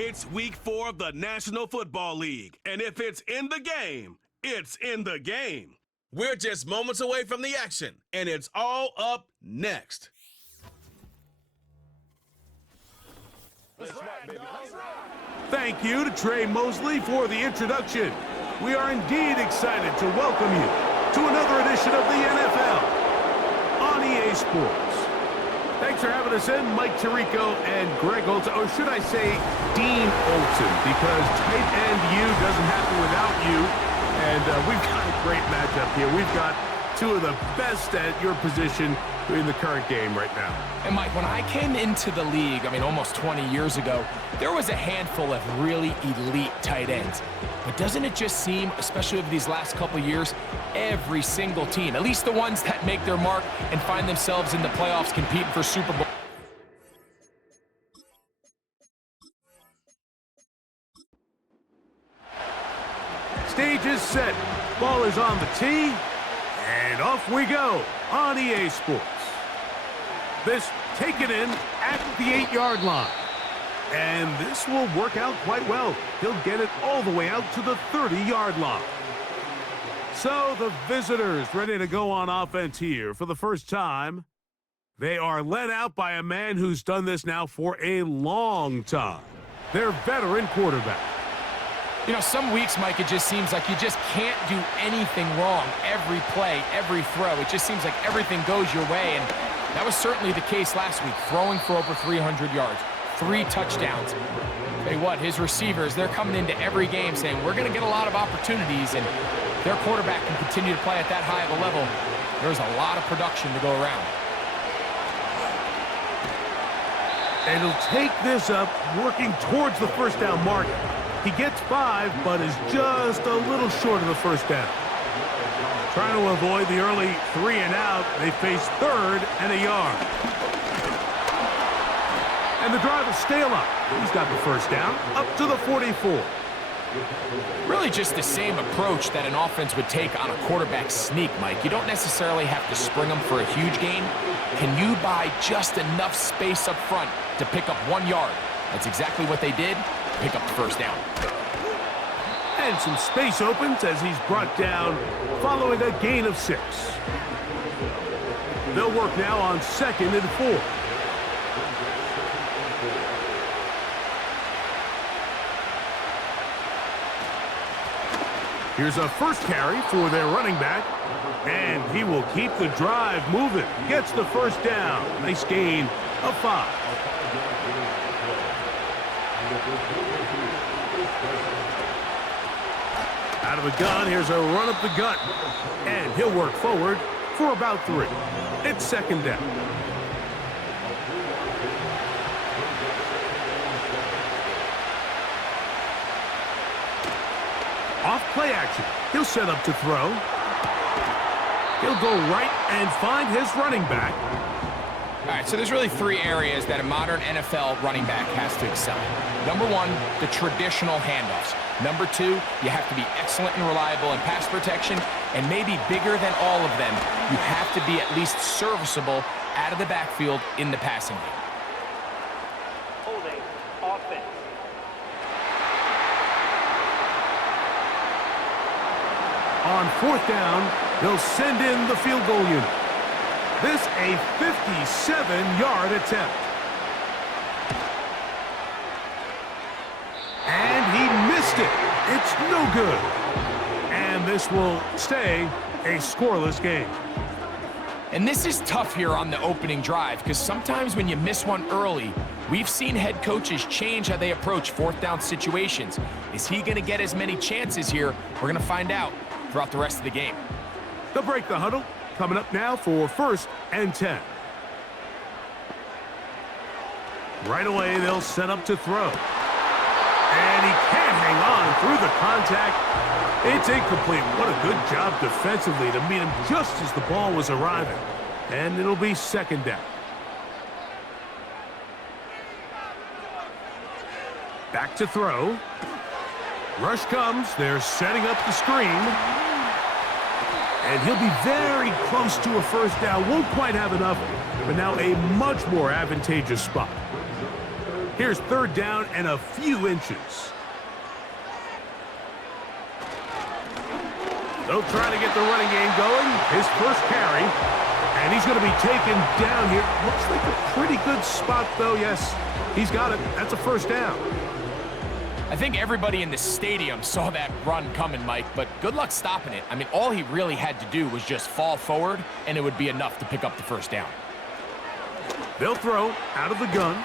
It's week 4 of the National Football League, and if it's in the game, it's in the game. We're just moments away from the action, and it's all up next. Thank you to Trey Mosley for the introduction. We are indeed excited to welcome you to another edition of the NFL on EA Sports. Thanks for having us in, Mike Tirico and Greg Olson, or should I say Dean Olson, because tight end U doesn't happen without you. And we've got a great matchup here. We've got two of the best at your position in the current game right now. And Mike, when I came into the league, almost 20 years ago, there was a handful of really elite tight ends. But doesn't it just seem, especially over these last couple of years, every single team, at least the ones that make their mark and find themselves in the playoffs competing for Super Bowl. Stage is set. Ball is on the tee. And off we go on EA Sports. This taken in at the 8-yard line. And this will work out quite well. He'll get it all the way out to the 30-yard line. So the visitors ready to go on offense here for the first time. They are led out by a man who's done this now for a long time. Their veteran quarterback. Some weeks, Mike, it just seems like you just can't do anything wrong. Every play, every throw, it just seems like everything goes your way. And that was certainly the case last week, throwing for over 300 yards. 3 touchdowns. Tell you what, his receivers, they're coming into every game saying, we're going to get a lot of opportunities, and their quarterback can continue to play at that high of a level. There's a lot of production to go around. And he'll take this up, working towards the first down mark. He gets 5, but is just a little short of the first down. Trying to avoid the early 3 and out, they face 3rd and a yard. And the drive will stay alive. He's got the first down, up to the 44. Really just the same approach that an offense would take on a quarterback sneak, Mike. You don't necessarily have to spring them for a huge gain. Can you buy just enough space up front to pick up 1 yard? That's exactly what they did. Pick up the first down. And some space opens as he's brought down following a gain of 6. They'll work now on 2nd and 4. Here's a first carry for their running back, and he will keep the drive moving. Gets the first down. Nice gain of 5. Out of the gun, here's a run up the gut, and he'll work forward for about 3. It's 2nd down. Off play action. He'll set up to throw. He'll go right and find his running back. All right, so there's really 3 areas that a modern NFL running back has to excel in. Number 1, the traditional handoffs. Number 2, you have to be excellent and reliable in pass protection. And maybe bigger than all of them, you have to be at least serviceable out of the backfield in the passing game. Holding offense. On 4th down, they'll send in the field goal unit. This a 57-yard attempt. And he missed it. It's no good. And this will stay a scoreless game. And this is tough here on the opening drive because sometimes when you miss one early, we've seen head coaches change how they approach 4th down situations. Is he going to get as many chances here? We're going to find out throughout the rest of the game. They'll break the huddle. Coming up now for 1st and 10. Right away, they'll set up to throw. And he can't hang on through the contact. It's incomplete. What a good job defensively to meet him just as the ball was arriving. And it'll be 2nd down. Back to throw. Rush comes. They're setting up the screen. And he'll be very close to a first down. Won't quite have enough, but now a much more advantageous spot. Here's third down and a few inches. They'll try to get the running game going. His first carry. And he's going to be taken down here. Looks like a pretty good spot, though. Yes, he's got it. That's a first down. I think everybody in the stadium saw that run coming, Mike, but good luck stopping it. I mean, all he really had to do was just fall forward, and it would be enough to pick up the first down. They'll throw out of the gun.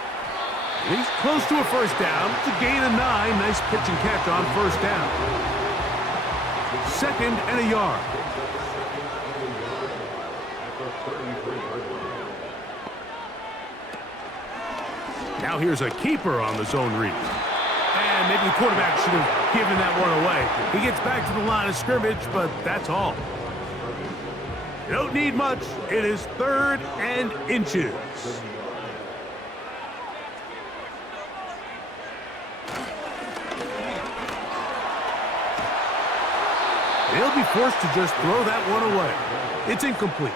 He's close to a first down. It's a gain of 9. Nice pitch and catch on first down. 2nd and a yard. Now here's a keeper on the zone read. And maybe the quarterback should have given that one away. He gets back to the line of scrimmage, but that's all. You don't need much. It is 3rd and inches. They'll be forced to just throw that one away. It's incomplete.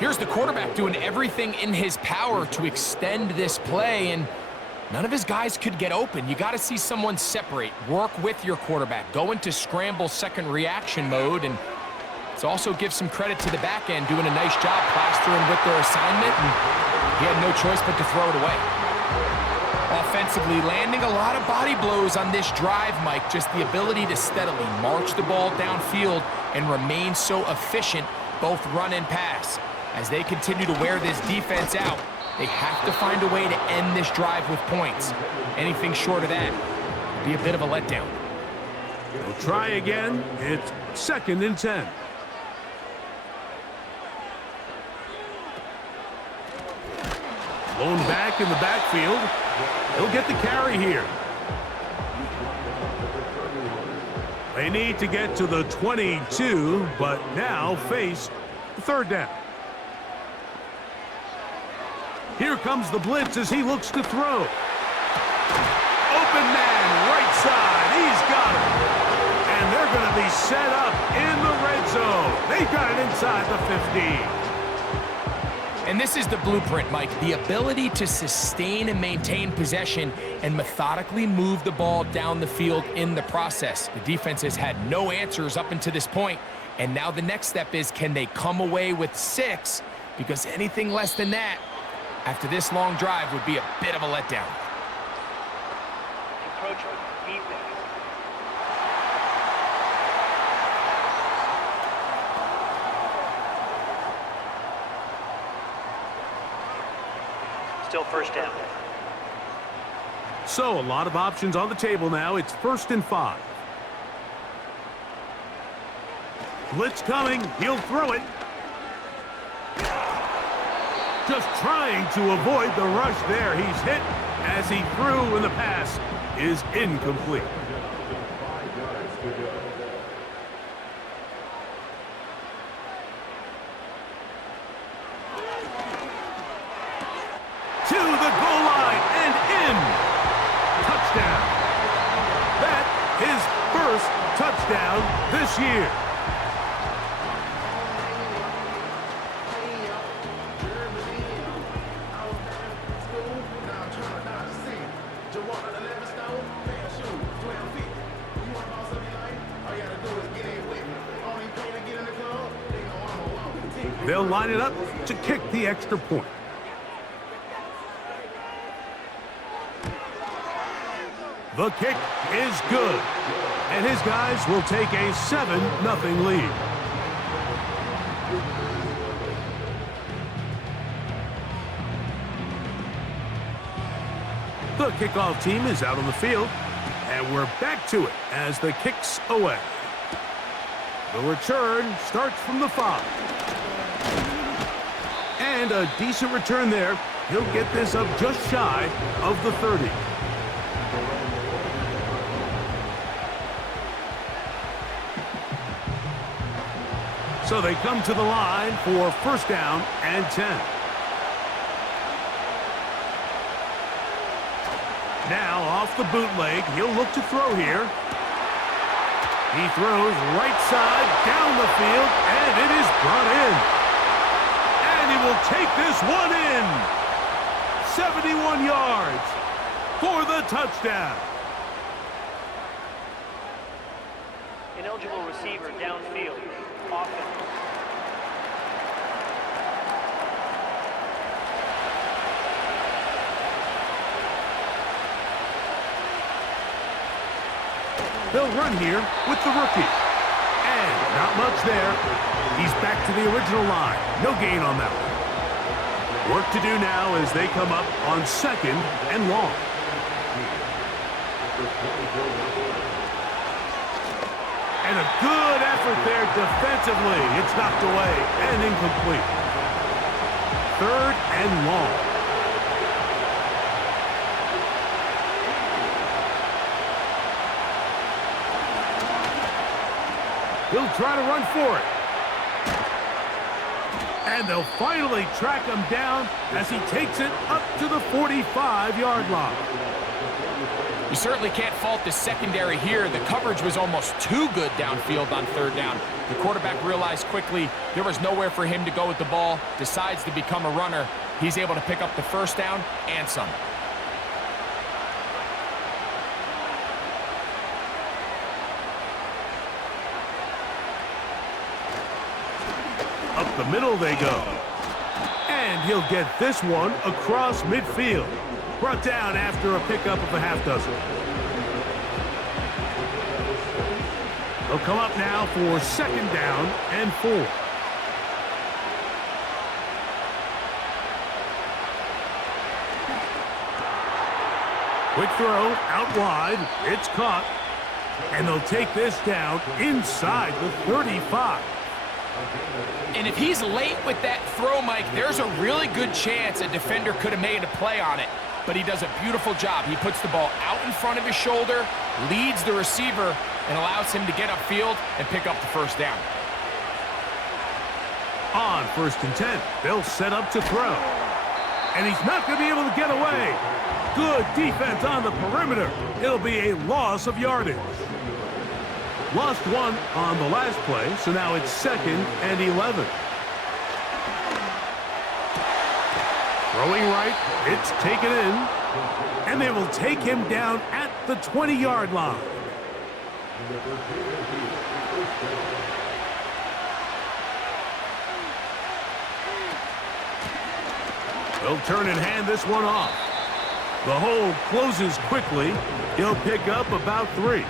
Here's the quarterback doing everything in his power to extend this play, and none of his guys could get open. You got to see someone separate, work with your quarterback, go into scramble second reaction mode, and let's also give some credit to the back end doing a nice job plastering with their assignment, and he had no choice but to throw it away. Offensively, landing a lot of body blows on this drive, Mike. Just the ability to steadily march the ball downfield and remain so efficient, both run and pass. As they continue to wear this defense out, they have to find a way to end this drive with points. Anything short of that would be a bit of a letdown. They'll try again. It's 2nd and 10. Blown back in the backfield. He'll get the carry here. They need to get to the 22, but now face 3rd down. Here comes the blitz as he looks to throw. Open man, right side. He's got it. And they're going to be set up in the red zone. They've got it inside the 15. And this is the blueprint, Mike. The ability to sustain and maintain possession and methodically move the ball down the field in the process. The defense has had no answers up until this point, and now the next step is, can they come away with 6? Because anything less than that, after this long drive, would be a bit of a letdown. Encroachment defense. Still first down. So a lot of options on the table now. It's 1st and 5. Blitz coming. He'll throw it. Just trying to avoid the rush there. He's hit as he threw, and the pass is incomplete. To the goal line and in. Touchdown. That his first touchdown this year. They'll line it up to kick the extra point. The kick is good, and his guys will take a 7-0 lead. The kickoff team is out on the field, and we're back to it as the kick's away. The return starts from the 5. And a decent return there. He'll get this up just shy of the 30. So they come to the line for 1st down and 10. Now off the bootleg, he'll look to throw here. He throws right side down the field, and it is brought in. And he will take this one in. 71 yards. for the touchdown. Ineligible receiver downfield. Offense. They'll run here with the rookie. And not much there. He's back to the original line. No gain on that one. Work to do now as they come up on 2nd and long. And a good effort there defensively. It's knocked away and incomplete. 3rd and long. He'll try to run for it. And they'll finally track him down as he takes it up to the 45-yard line. You certainly can't fault the secondary here. The coverage was almost too good downfield on 3rd down. The quarterback realized quickly there was nowhere for him to go with the ball, decides to become a runner. He's able to pick up the 1st down and some. Up the middle they go. And he'll get this one across midfield. Brought down after a pickup of a half dozen. They'll come up now for 2nd down and 4. Quick throw out wide. It's caught. And they'll take this down inside the 35. And if he's late with that throw, Mike, there's a really good chance a defender could have made a play on it. But he does a beautiful job. He puts the ball out in front of his shoulder, leads the receiver, and allows him to get upfield and pick up the 1st down. On 1st and 10, they'll set up to throw. And he's not going to be able to get away. Good defense on the perimeter. It'll be a loss of yardage. Lost 1 on the last play, so now it's 2nd and 11. Throwing right, it's taken in, and they will take him down at the 20-yard line. They'll turn and hand this one off. The hole closes quickly. He'll pick up about 3.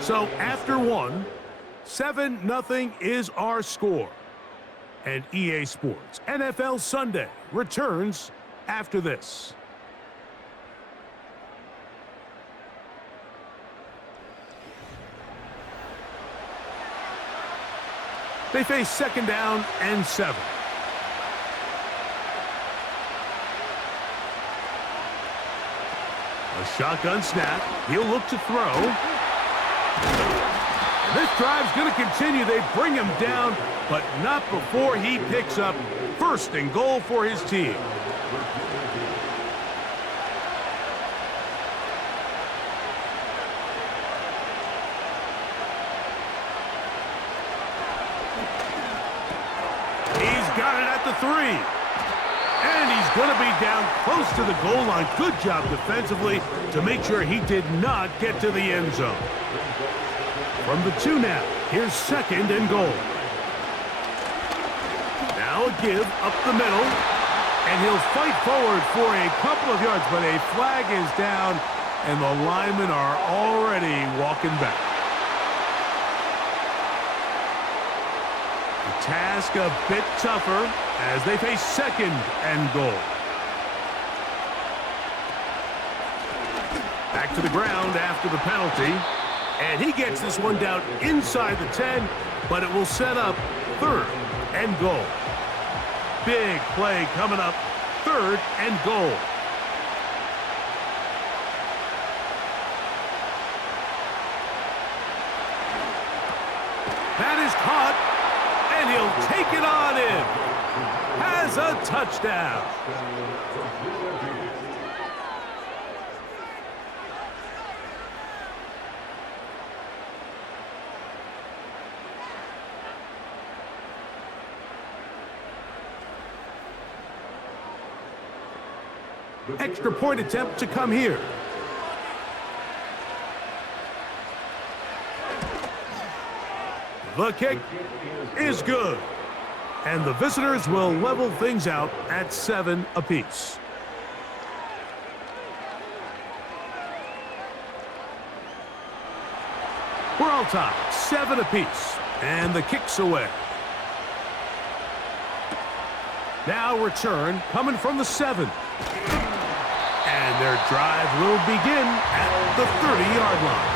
So after 1, 7-0 is our score. And EA Sports NFL Sunday returns after this. They face 2nd down and 7. A shotgun snap. He'll look to throw. This drive's going to continue. They bring him down, but not before he picks up 1st and goal for his team. He's got it at the 3. And he's going to be down close to the goal line. Good job defensively to make sure he did not get to the end zone. From the 2 now, here's 2nd and goal. Now a give up the middle, and he'll fight forward for a couple of yards, but a flag is down, and the linemen are already walking back. The task a bit tougher as they face 2nd and goal. Back to the ground after the penalty. And he gets this one down inside the 10, but it will set up 3rd and goal. Big play coming up, 3rd and goal. That is caught, and he'll take it on in. Has a touchdown. Extra point attempt to come here. The kick is good. And the visitors will level things out at 7 apiece. We're all tied, 7 apiece. And the kick's away. Now return coming from the 7. And their drive will begin at the 30-yard line.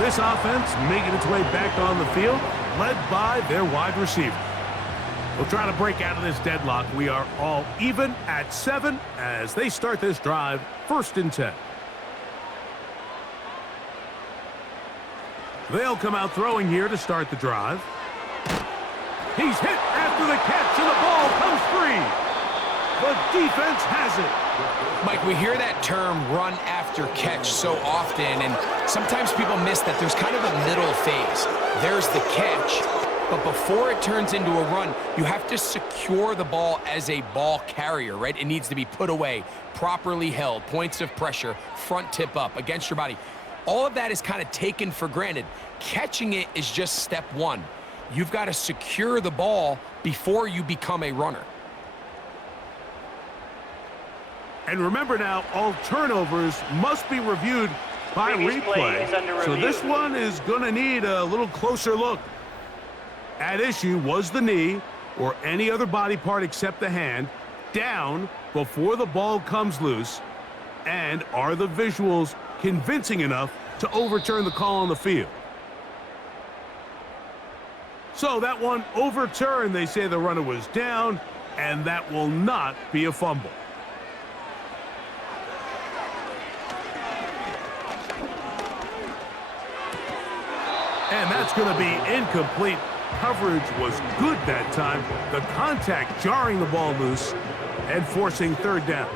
This offense making its way back on the field, led by their wide receiver. We'll try to break out of this deadlock. We are all even at 7 as they start this drive, 1st and 10. They'll come out throwing here to start the drive. He's hit after the catch, and the ball comes free. The defense has it. Mike, we hear that term run after catch so often, and sometimes people miss that there's kind of a middle phase. There's the catch, but before it turns into a run, you have to secure the ball as a ball carrier, right? It needs to be put away, properly held, points of pressure, front tip up against your body. All of that is kind of taken for granted. Catching it is just step 1. You've got to secure the ball before you become a runner. And remember now, all turnovers must be reviewed by replay. So this one is going to need a little closer look. At issue was the knee, or any other body part except the hand, down before the ball comes loose. And are the visuals convincing enough to overturn the call on the field? So that one overturned. They say the runner was down, and that will not be a fumble. And that's going to be incomplete. Coverage was good that time. The contact jarring the ball loose and forcing 3rd down.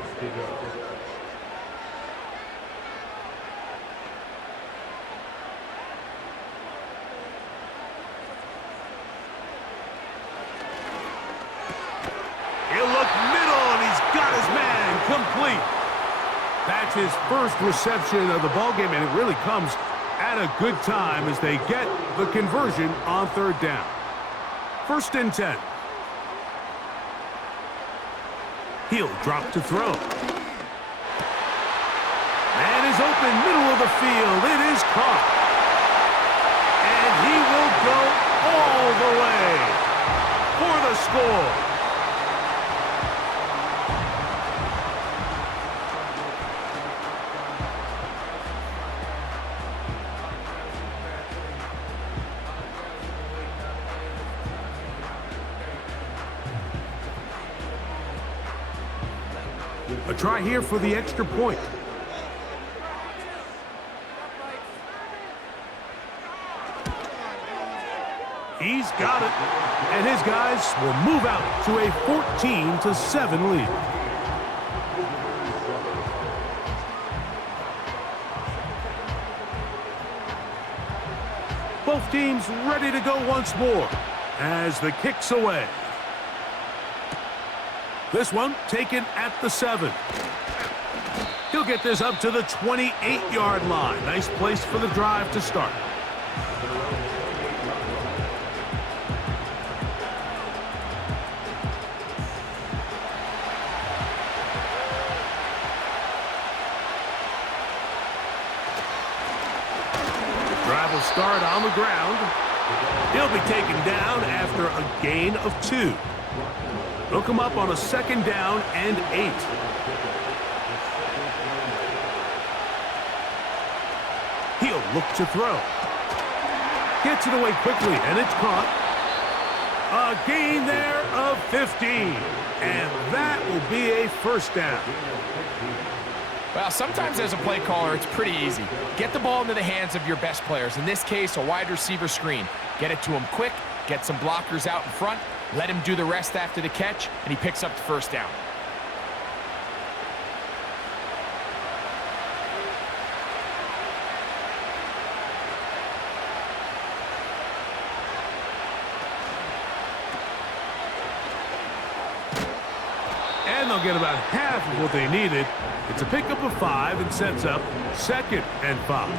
He'll look middle, and he's got his man complete. That's his first reception of the ballgame, and it really comes at a good time as they get the conversion on 3rd down. 1st and 10. He'll drop to throw. And is open middle of the field. It is caught. And he will go all the way for the score. A try here for the extra point. He's got it. And his guys will move out to a 14-7 lead. Both teams ready to go once more as the kick's away. This one taken at the 7. He'll get this up to the 28-yard line. Nice place for the drive to start. Drive will start on the ground. He'll be taken down after a gain of 2. They'll come up on a 2nd down and 8. He'll look to throw. Gets it away quickly, and it's caught. A gain there of 15. And that will be a 1st down. Well, sometimes as a play caller, it's pretty easy. Get the ball into the hands of your best players. In this case, a wide receiver screen. Get it to him quick, get some blockers out in front, let him do the rest after the catch, and he picks up the 1st down. And And they'll get about half of what they needed. It's a pickup of 5 and sets up 2nd and 5.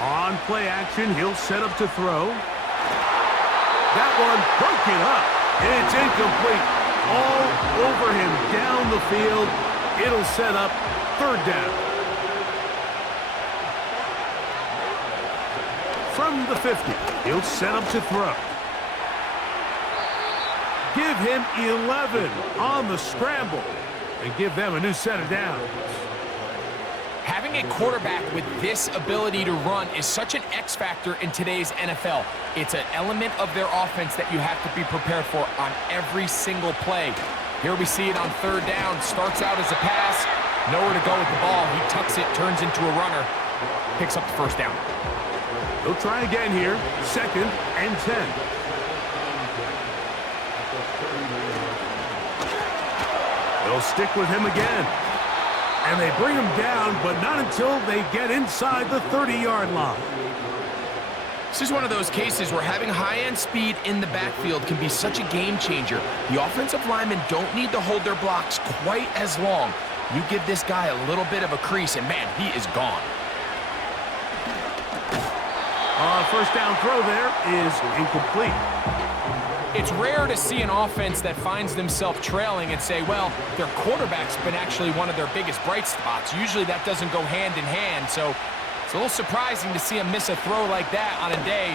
On play action, he'll set up to throw. That one broken up. It's incomplete. All over him down the field. It'll set up 3rd down. From the 50, he'll set up to throw. Give him 11 on the scramble and give them a new set of downs. Having a quarterback with this ability to run is such an X factor in today's NFL. It's an element of their offense that you have to be prepared for on every single play. Here we see it on 3rd down. Starts out as a pass. Nowhere to go with the ball. He tucks it, turns into a runner. Picks up the 1st down. They'll try again here. 2nd and 10. They'll stick with him again. And they bring him down, but not until they get inside the 30-yard line. This is one of those cases where having high-end speed in the backfield can be such a game changer. The offensive linemen don't need to hold their blocks quite as long. You give this guy a little bit of a crease, and man, he is gone. 1st down throw there is incomplete. It's rare to see an offense that finds themselves trailing and say, well, their quarterback's been actually one of their biggest bright spots. Usually that doesn't go hand in hand, so it's a little surprising to see him miss a throw like that on a day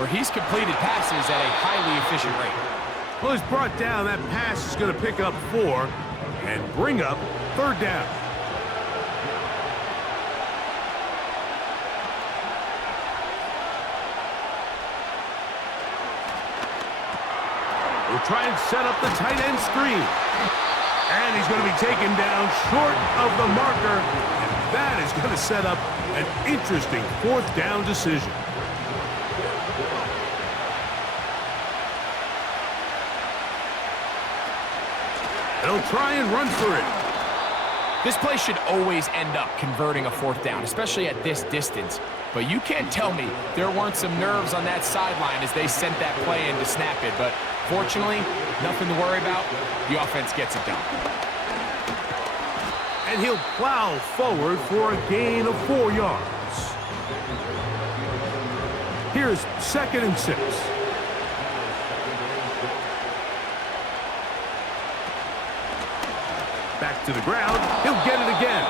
where he's completed passes at a highly efficient rate. Well, he's brought down. That pass is going to pick up 4 and bring up 3rd down. We'll try and set up the tight end screen. And he's going to be taken down short of the marker. And that is going to set up an interesting 4th down decision. They'll try and run for it. This play should always end up converting a 4th down, especially at this distance. But you can't tell me there weren't some nerves on that sideline as they sent that play in to snap it. But fortunately, nothing to worry about. The offense gets it done. And he'll plow forward for a gain of 4 yards. Here's 2nd and 6. Back to the ground. He'll get it again.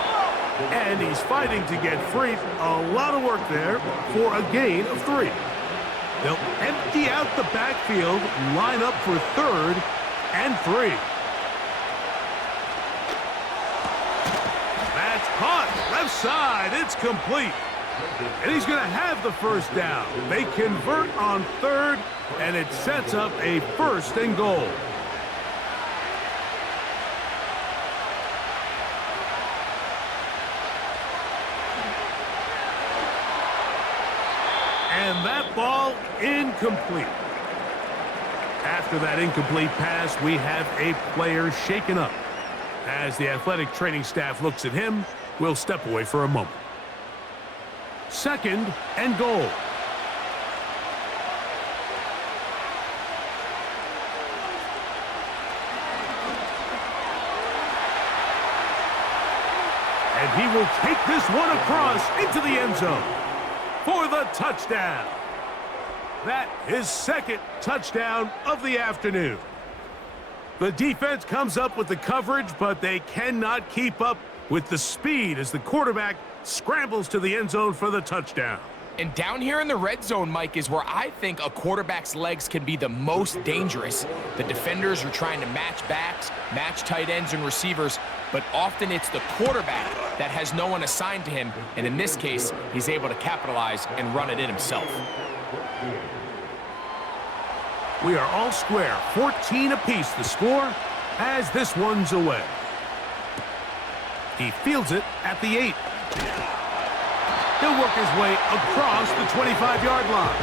And he's fighting to get free. A lot of work there for a gain of 3. They'll empty out the backfield, line up for 3rd and 3. That's caught. Left side. It's complete. And he's going to have the 1st down. They convert on 3rd, and it sets up a 1st and goal. And that ball incomplete. After that incomplete pass, we have a player shaken up. As the athletic training staff looks at him, we'll step away for a moment. 2nd and goal. And he will take this one across into the end zone for the touchdown. That is 2nd touchdown of the afternoon. The defense comes up with the coverage, but they cannot keep up with the speed as the quarterback scrambles to the end zone for the touchdown. And down here in the red zone, Mike, is where I think a quarterback's legs can be the most dangerous. The defenders are trying to match backs, match tight ends and receivers, but often it's the quarterback that has no one assigned to him, and in this case, he's able to capitalize and run it in himself. We are all square, 14 apiece the score as this one's away. He fields it at the 8. He'll work his way across the 25-yard line.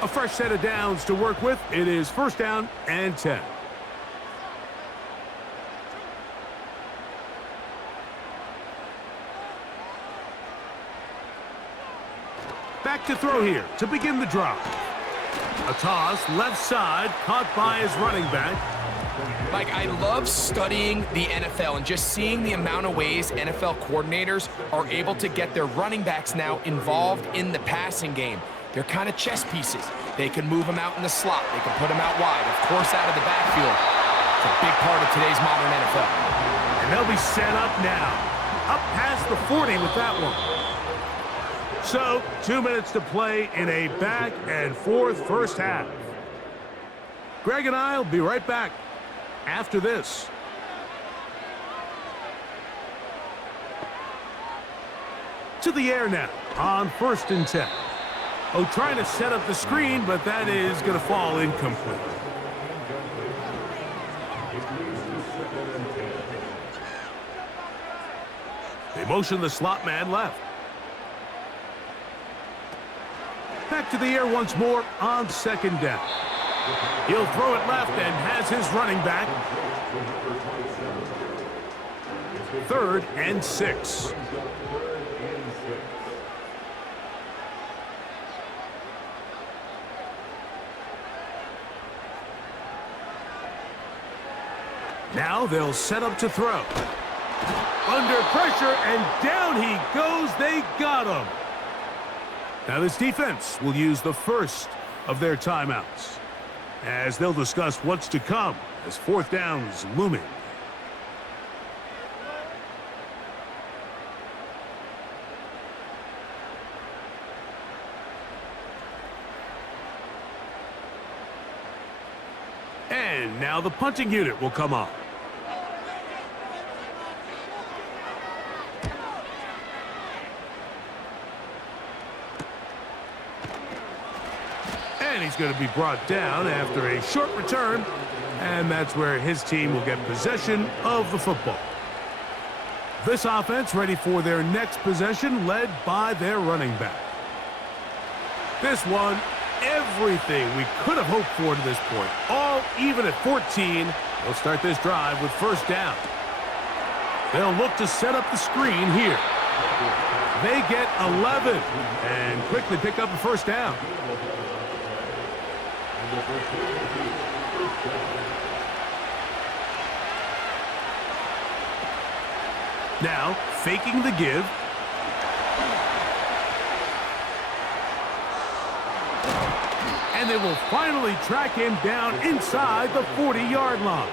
A fresh set of downs to work with. It is 1st down and 10. Back to throw here to begin the drive. A toss, left side, caught by his running back. Mike, I love studying the NFL and just seeing the amount of ways NFL coordinators are able to get their running backs now involved in the passing game. They're kind of chess pieces. They can move them out in the slot. They can put them out wide, of course, out of the backfield. It's a big part of today's modern NFL. And they'll be set up now. Up past the 40 with that one. So, 2 minutes to play in a back and forth first half. Greg and I will be right back after this. To the air now on 1st and 10. Oh, trying to set up the screen, but that is going to fall incomplete. They motion the slot man left. Back to the air once more on 2nd down. He'll throw it left and has his running back. 3rd and 6. Now they'll set up to throw. Under pressure, and down he goes. They got him. Now this defense will use the first of their timeouts, as they'll discuss what's to come as 4th down is looming. And now the punting unit will come on. And he's going to be brought down after a short return, and that's where his team will get possession of the football. This offense ready for their next possession, led by their running back. This one, everything we could have hoped for to this point. All even at 14. They'll start this drive with 1st down. They'll look to set up the screen here. They get 11 and quickly pick up a 1st down. Now, faking the give. And they will finally track him down inside the 40-yard line.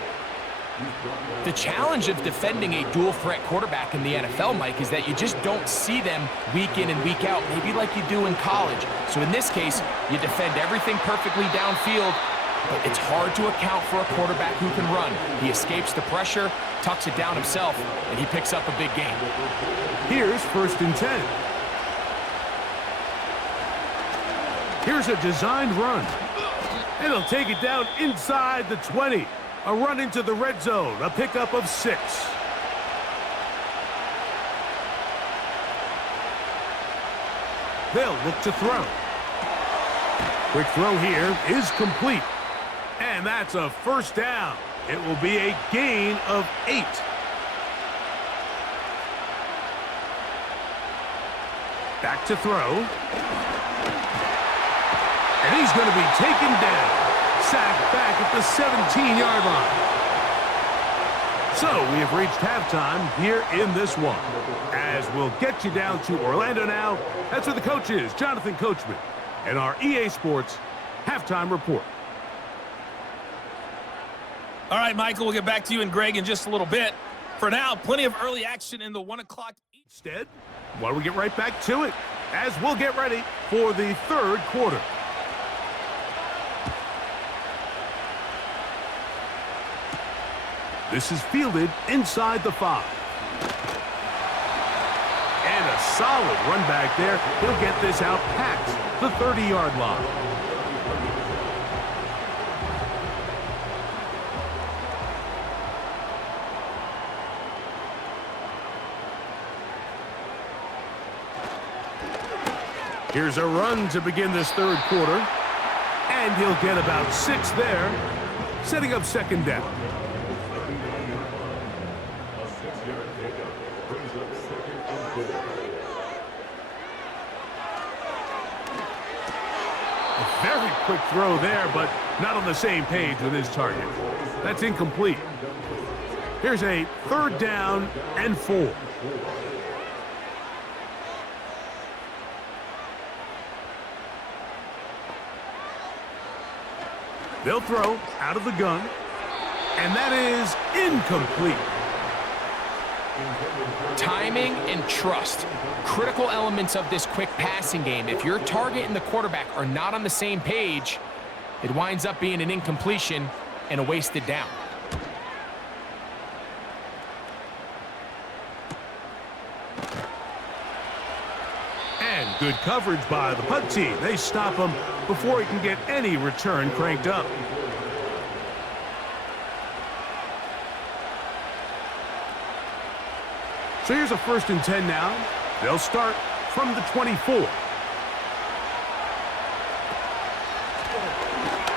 The challenge of defending a dual-threat quarterback in the NFL, Mike, is that you just don't see them week in and week out, maybe like you do in college. So in this case, you defend everything perfectly downfield, but it's hard to account for a quarterback who can run. He escapes the pressure, tucks it down himself, and he picks up a big gain. Here's 1st and 10. Here's a designed run. And he'll take it down inside the 20. A run into the red zone, a pickup of 6. They'll look to throw. Quick throw here is complete. And that's a 1st down. It will be a gain of 8. Back to throw. And he's going to be taken down. Sacked back at the 17-yard line. So we have reached halftime here in this one. As we'll get you down to Orlando now. That's where the coach is, Jonathan Coachman, and our EA Sports halftime report. All right, Michael, we'll get back to you and Greg in just a little bit. For now, plenty of early action in the 1 o'clock. Instead, why don't we get right back to it as we'll get ready for the 3rd quarter. This is fielded inside the 5. And a solid run back there. He'll get this out past the 30-yard line. Here's a run to begin this 3rd quarter. And he'll get about 6 there, setting up 2nd down. quick throw there, but not on the same page with his target. That's incomplete. Here's a 3rd down and 4. They'll throw out of the gun, and that is incomplete. Timing and trust, critical elements of this quick passing game. If your target and the quarterback are not on the same page, it winds up being an incompletion and a wasted down. And good coverage by the punt team. They stop him before he can get any return cranked up. So here's a 1st and 10 now. They'll start from the 24.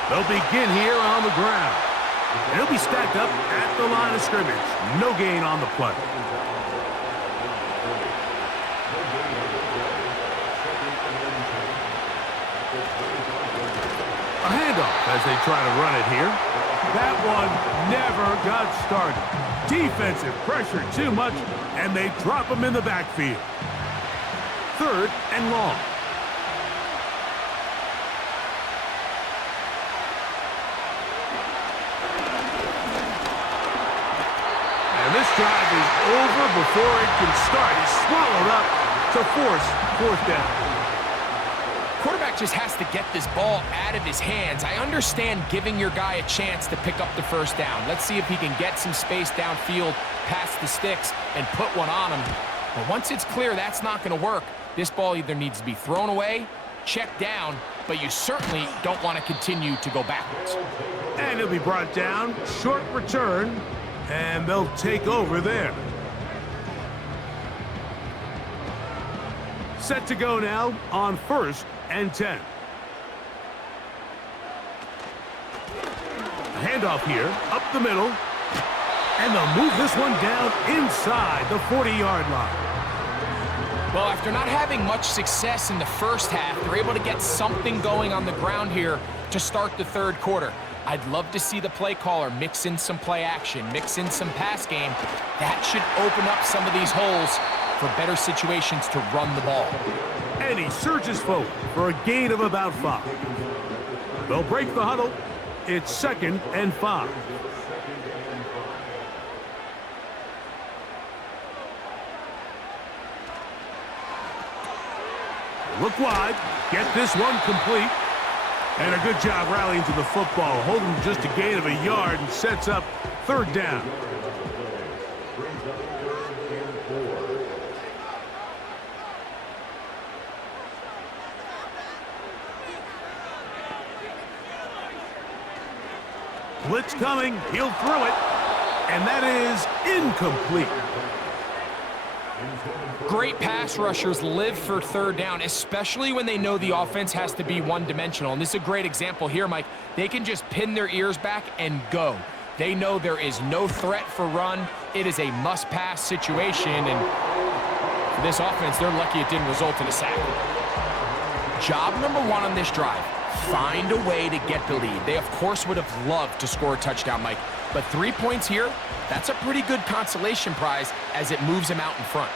They'll begin here on the ground. And he'll be stacked up at the line of scrimmage. No gain on the play. A handoff as they try to run it here. That one never got started. Defensive pressure too much, and they drop him in the backfield. 3rd and long. And this drive is over before it can start. He's swallowed up to force 4th down. Quarterback just has to get this ball out of his hands. I understand giving your guy a chance to pick up the 1st down. Let's see if he can get some space downfield past the sticks and put one on him. But once it's clear that's not going to work, this ball either needs to be thrown away, checked down, but you certainly don't want to continue to go backwards. And he'll be brought down, short return, and they'll take over there. Set to go now on 1st and 10. A handoff here, up the middle, and they'll move this one down inside the 40-yard line. Well, after not having much success in the first half, they're able to get something going on the ground here to start the 3rd quarter. I'd love to see the play caller mix in some play action, mix in some pass game. That should open up some of these holes for better situations to run the ball. And he surges forward for a gain of about 5. They'll break the huddle. It's 2nd and 5. Look wide, get this one complete. And a good job rallying to the football, holding just a gain of a yard and sets up 3rd down. Blitz coming, he'll throw it, and that is incomplete. Great pass rushers live for 3rd down, especially when they know the offense has to be one-dimensional. And this is a great example here, Mike. They can just pin their ears back and go. They know there is no threat for run. It is a must-pass situation, and for this offense, they're lucky it didn't result in a sack. Job number 1 on this drive, find a way to get the lead. They, of course, would have loved to score a touchdown, Mike. But 3 points here, that's a pretty good consolation prize as it moves them out in front.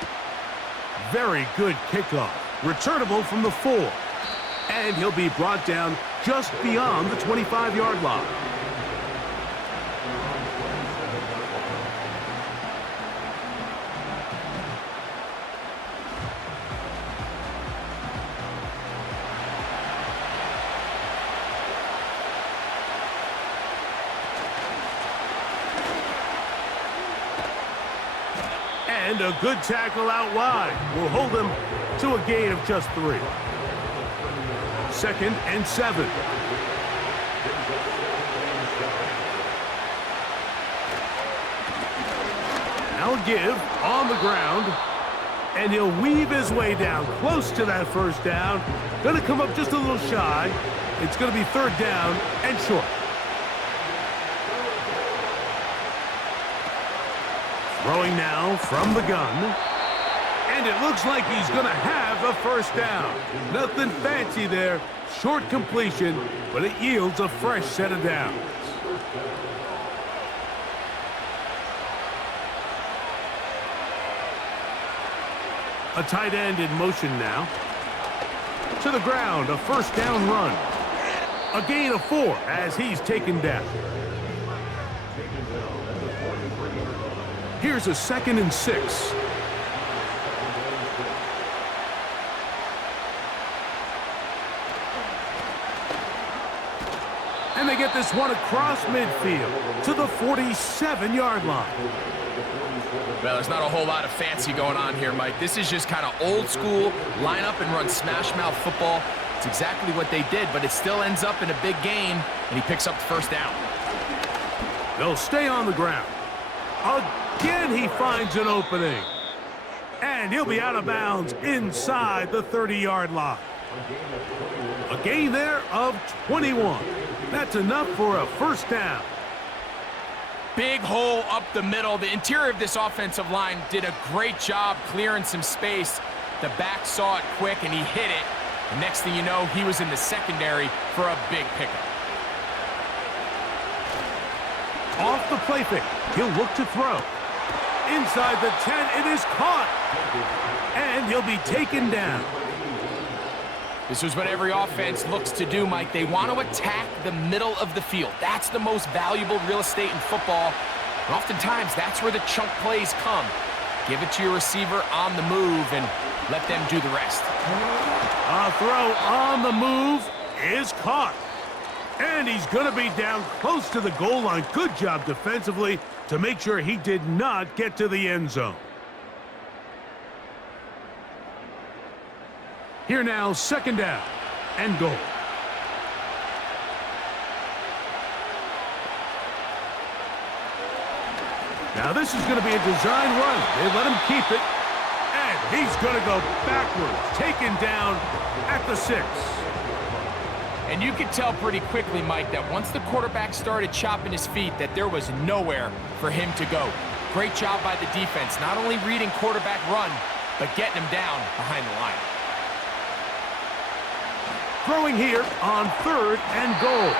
Very good kickoff. Returnable from the 4. And he'll be brought down just beyond the 25-yard line. And a good tackle out wide will hold him to a gain of just 3. 2nd and 7. Now a give on the ground, and he'll weave his way down close to that 1st down. Going to come up just a little shy. It's going to be 3rd down and short. Throwing now from the gun. And it looks like he's going to have a first down. Nothing fancy there. Short completion, but it yields a fresh set of downs. A tight end in motion now. To the ground, a first down run. A gain of 4 as he's taken down. Here's a 2nd and 6. And they get this one across midfield to the 47-yard line. Well, there's not a whole lot of fancy going on here, Mike. This is just kind of old school, line up and run smash mouth football. It's exactly what they did, but it still ends up in a big gain, and he picks up the first down. They'll stay on the ground. Again, he finds an opening. And he'll be out of bounds inside the 30-yard line. A gain there of 21. That's enough for a first down. Big hole up the middle. The interior of this offensive line did a great job clearing some space. The back saw it quick, and he hit it. The next thing you know, he was in the secondary for a big pickup. Off the play fake, he'll look to throw. Inside the 10, it is caught. And he'll be taken down. This is what every offense looks to do, Mike. They want to attack the middle of the field. That's the most valuable real estate in football. And oftentimes, that's where the chunk plays come. Give it to your receiver on the move and let them do the rest. A throw on the move is caught. And he's going to be down close to the goal line. Good job defensively to make sure he did not get to the end zone. Here now, 2nd down and goal. Now this is going to be a design run. They let him keep it. And he's going to go backwards, taken down at the 6. And you could tell pretty quickly, Mike, that once the quarterback started chopping his feet, that there was nowhere for him to go. Great job by the defense, not only reading quarterback run, but getting him down behind the line. Throwing here on 3rd and goal.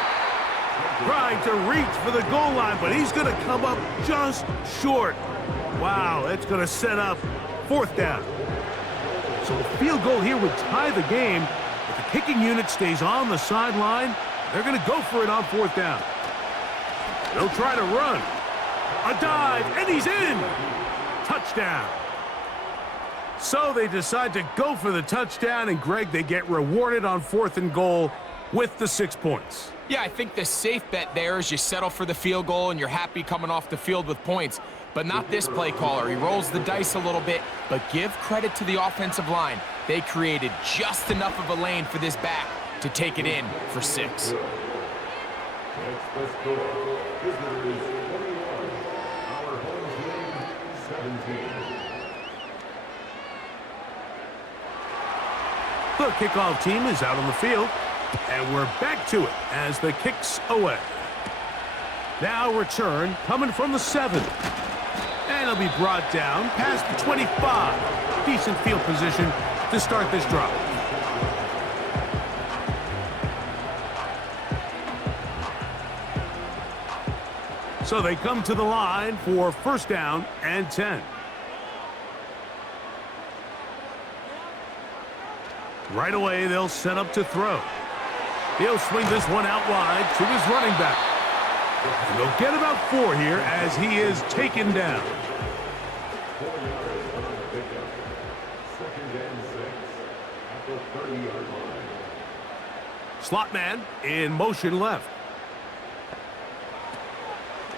Trying to reach for the goal line, but he's going to come up just short. Wow, that's going to set up 4th down. So a field goal here would tie the game. If the kicking unit stays on the sideline, they're going to go for it on 4th down. They'll try to run. A dive, and he's in. Touchdown. So they decide to go for the touchdown, and Greg, they get rewarded on 4th and goal with the 6 points. Yeah, I think the safe bet there is you settle for the field goal and you're happy coming off the field with points. But not this play caller. He rolls the dice a little bit, but give credit to the offensive line. They created just enough of a lane for this back to take it in for 6. The kickoff team is out on the field, and we're back to it as the kick's away. Now return coming from the 7. And it'll be brought down past the 25. Decent field position to start this drive. So they come to the line for 1st down and 10. Right away, they'll set up to throw. He'll swing this one out wide to his running back. And they'll get about 4 here as he is taken down. Slot man in motion left.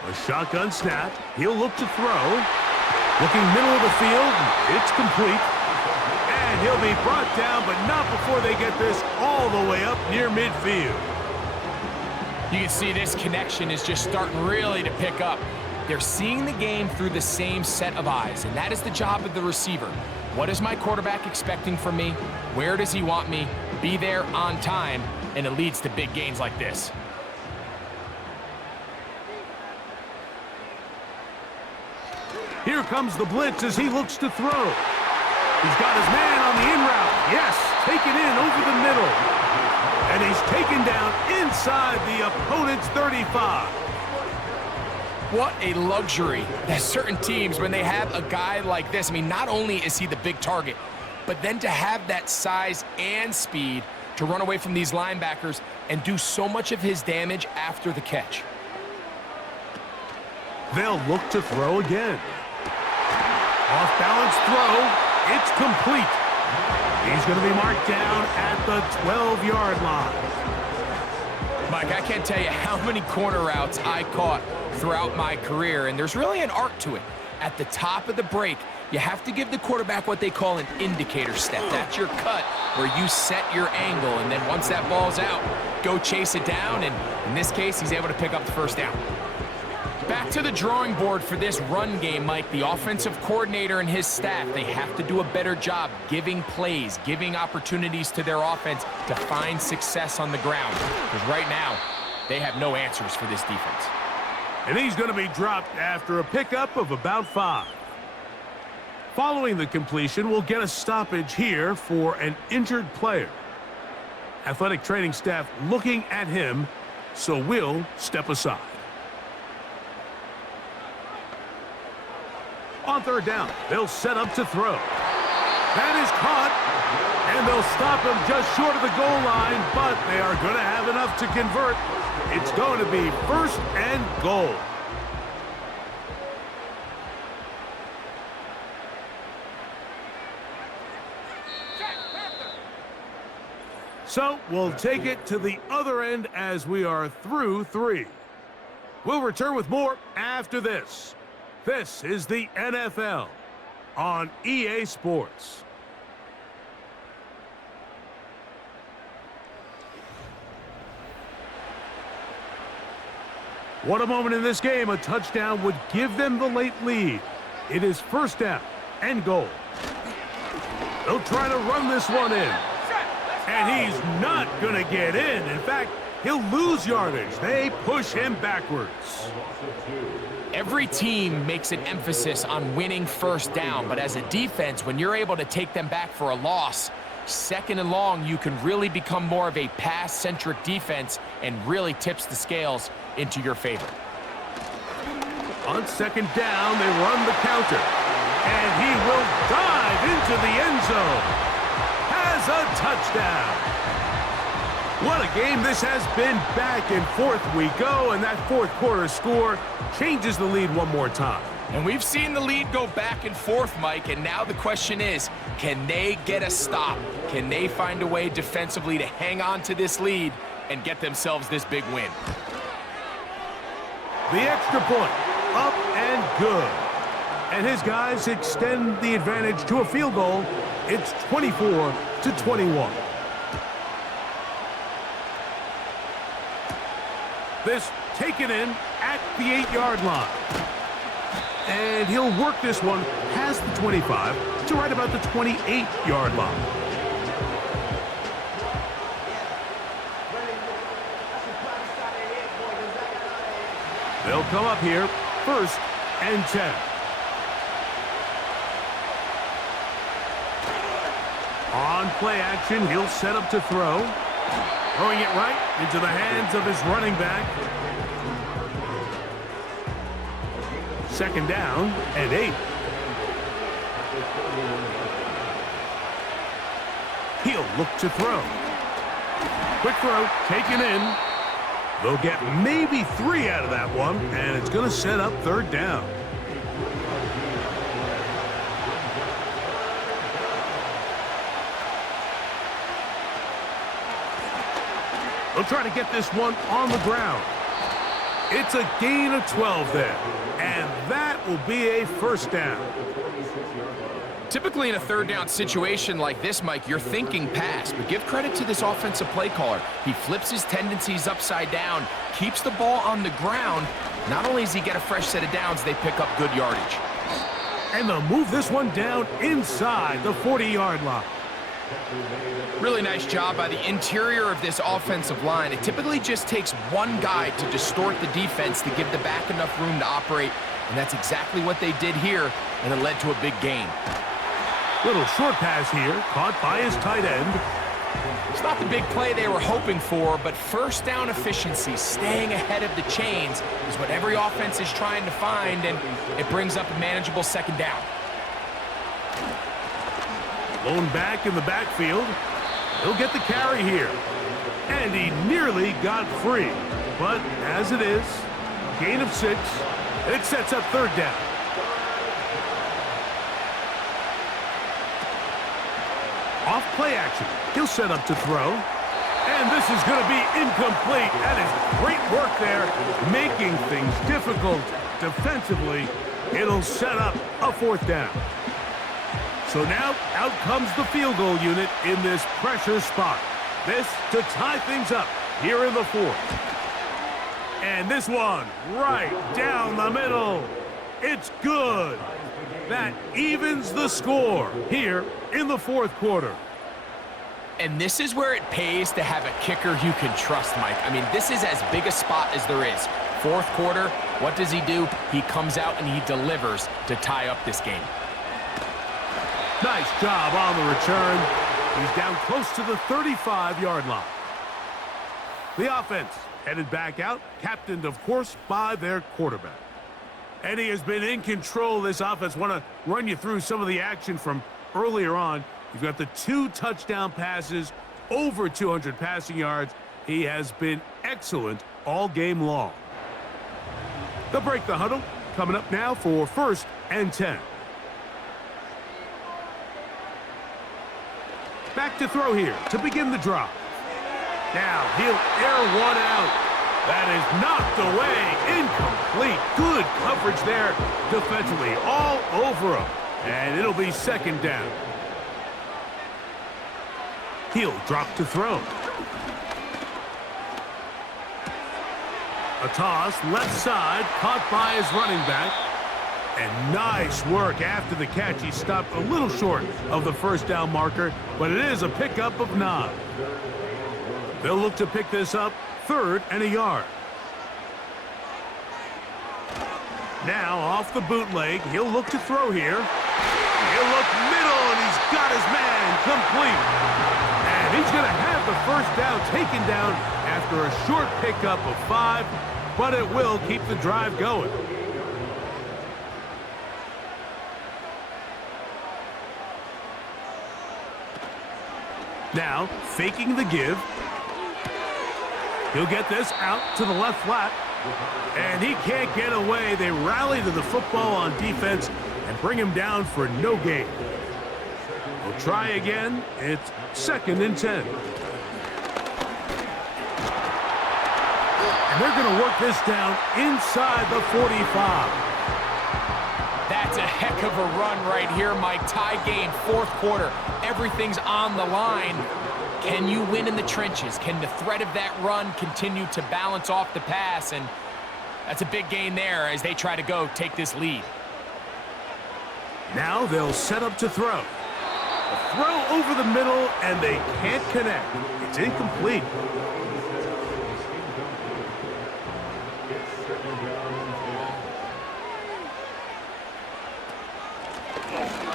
A shotgun snap. He'll look to throw. Looking middle of the field. It's complete. And he'll be brought down, but not before they get this all the way up near midfield. You can see this connection is just starting really to pick up. They're seeing the game through the same set of eyes, and that is the job of the receiver. What is my quarterback expecting from me? Where does he want me? Be there on time, and it leads to big gains like this. Here comes the blitz as he looks to throw. He's got his man on the in route. Yes, taken in over the middle. And he's taken down inside the opponent's 35. What a luxury that certain teams, when they have a guy like this, I mean, not only is he the big target, but then to have that size and speed to run away from these linebackers and do so much of his damage after the catch. They'll look to throw again. Off-balance throw. It's complete. He's going to be marked down at the 12-yard line. Mike, I can't tell you how many corner routes I caught throughout my career, and there's really an art to it. At the top of the break, you have to give the quarterback what they call an indicator step. That's your cut where you set your angle, and then once that ball's out, go chase it down, and in this case, he's able to pick up the first down. Back to the drawing board for this run game, Mike. The offensive coordinator and his staff, they have to do a better job giving plays, giving opportunities to their offense to find success on the ground. Because right now, they have no answers for this defense. And he's going to be dropped after a pickup of about 5. Following the completion, we'll get a stoppage here for an injured player. Athletic training staff looking at him, so we'll step aside. On third down, they'll set up to throw. That is caught, and they'll stop him just short of the goal line, but they are going to have enough to convert. It's going to be 1st and goal. So we'll take it to the other end as we are through 3. We'll return with more after this. This is the NFL on EA Sports. What a moment in this game. A touchdown would give them the late lead. It is 1st down and goal. They'll try to run this one in. And he's not going to get in. In fact, he'll lose yardage. They push him backwards. Every team makes an emphasis on winning 1st down, but as a defense, when you're able to take them back for a loss, 2nd and long, you can really become more of a pass-centric defense and really tips the scales into your favor. On 2nd down, they run the counter. And he will dive into the end zone. Has a touchdown. What a game this has been. Back and forth we go, and that 4th quarter score changes the lead one more time. And we've seen the lead go back and forth, Mike, and now the question is, can they get a stop? Can they find a way defensively to hang on to this lead and get themselves this big win? The extra point, up and good. And his guys extend the advantage to a field goal. It's 24-21. This taken in at the 8-yard line. And he'll work this one past the 25 to right about the 28-yard line. They'll come up here, 1st and 10. On play action, he'll set up to throw. Throwing it right into the hands of his running back. 2nd down and 8. He'll look to throw. Quick throw, taken in. They'll get maybe 3 out of that one, and it's going to set up 3rd down. They'll try to get this one on the ground. It's a gain of 12 there, and that will be a 1st down. Typically in a 3rd down situation like this, Mike, you're thinking pass, but give credit to this offensive play caller. He flips his tendencies upside down, keeps the ball on the ground. Not only does he get a fresh set of downs, they pick up good yardage. And they'll move this one down inside the 40-yard line. Really nice job by the interior of this offensive line. It typically just takes one guy to distort the defense to give the back enough room to operate, and that's exactly what they did here, and it led to a big gain. Little short pass here, caught by his tight end. It's not the big play they were hoping for, but first down efficiency, staying ahead of the chains, is what every offense is trying to find, and it brings up a manageable second down. Blown back in the backfield. He'll get the carry here. And he nearly got free. But as it is, gain of 6, and it sets up third down. Off play action. He'll set up to throw. And this is going to be incomplete. That is great work there, making things difficult defensively. It'll set up a fourth down. So now out comes the field goal unit in this pressure spot. This to tie things up here in the fourth. And this one right down the middle. It's good. That evens the score here in the fourth quarter. And this is where it pays to have a kicker you can trust, Mike. I mean, this is as big a spot as there is. Fourth quarter, what does he do? He comes out and he delivers to tie up this game. Nice job on the return. He's down close to the 35-yard line. The offense headed back out, captained, of course, by their quarterback. And he has been in control of this offense. Want to run you through some of the action from earlier on. You've got the 2 touchdown passes, over 200 passing yards. He has been excellent all game long. They'll break the huddle. Coming up now for 1st and 10. Back to throw here to begin the drive. Now he'll air one out. That is knocked away. Incomplete. Good coverage there defensively. All over him. And it'll be second down. He'll drop to throw. A toss left side, caught by his running back. And nice work after the catch. He stopped a little short of the first down marker, but it is a pickup of 9. They'll look to pick this up 3rd and a yard. Now off the bootleg, he'll look to throw here. He'll look middle, and he's got his man complete. And he's going to have the first down taken down after a short pickup of 5, but it will keep the drive going. Now, faking the give. He'll get this out to the left flat. And he can't get away. They rally to the football on defense and bring him down for no gain. We'll try again. It's 2nd and 10. And they're going to work this down inside the 45. That's a heck of a run right here, Mike. Tie game, 4th quarter. Everything's on the line. Can you win in the trenches? Can the threat of that run continue to balance off the pass? And that's a big gain there as they try to go take this lead. Now they'll set up to throw. A throw over the middle, and they can't connect. It's incomplete.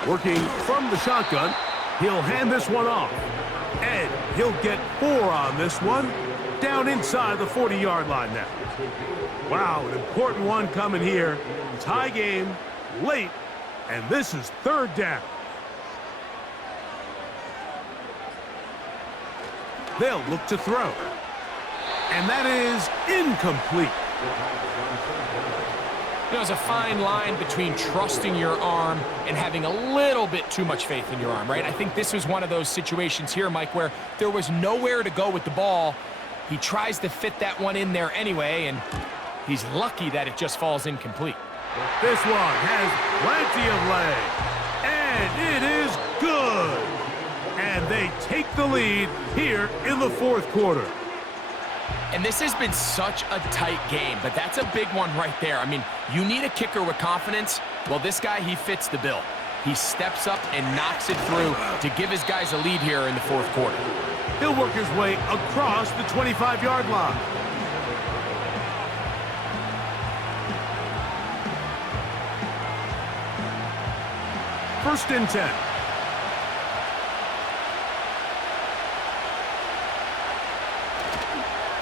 Working from the shotgun, he'll hand this one off. And he'll get 4 on this one, down inside the 40-yard line now. Wow, an important one coming here. Tie game, late, and this is 3rd down. They'll look to throw. And that is incomplete. There's a fine line between trusting your arm and having a little bit too much faith in your arm, right? I think this was one of those situations here, Mike, where there was nowhere to go with the ball. He tries to fit that one in there anyway, and he's lucky that it just falls incomplete. This one has plenty of leg, and it is good. And they take the lead here in the 4th quarter. And this has been such a tight game, but that's a big one right there. I mean, you need a kicker with confidence. Well, this guy, he fits the bill. He steps up and knocks it through to give his guys a lead here in the 4th quarter. He'll work his way across the 25-yard line. First and 10.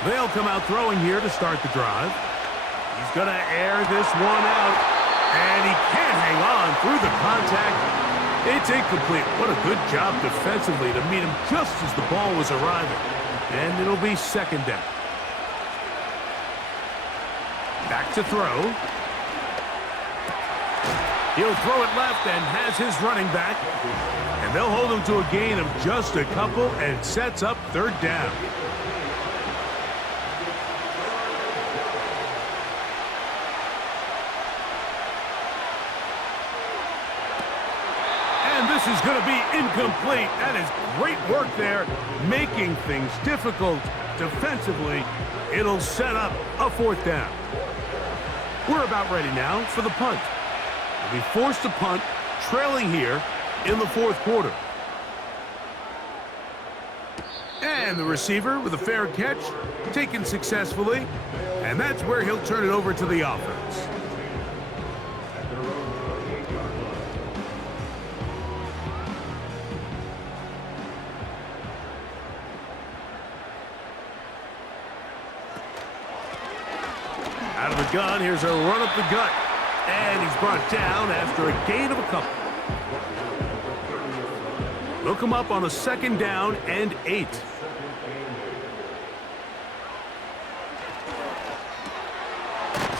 They'll come out throwing here to start the drive. He's going to air this one out, and he can't hang on through the contact. It's incomplete. What a good job defensively to meet him just as the ball was arriving. And it'll be second down. Back to throw. He'll throw it left and has his running back. And they'll hold him to a gain of just a couple and sets up third down. And this is going to be incomplete. That is great work there, making things difficult defensively. It'll set up a fourth down. We're about ready now for the punt. They'll be forced to punt, trailing here in the fourth quarter. And the receiver with a fair catch, taken successfully, and that's where he'll turn it over to the offense. Out of the gun, here's a run up the gut. And he's brought down after a gain of a couple. They'll come up on a second down and 8.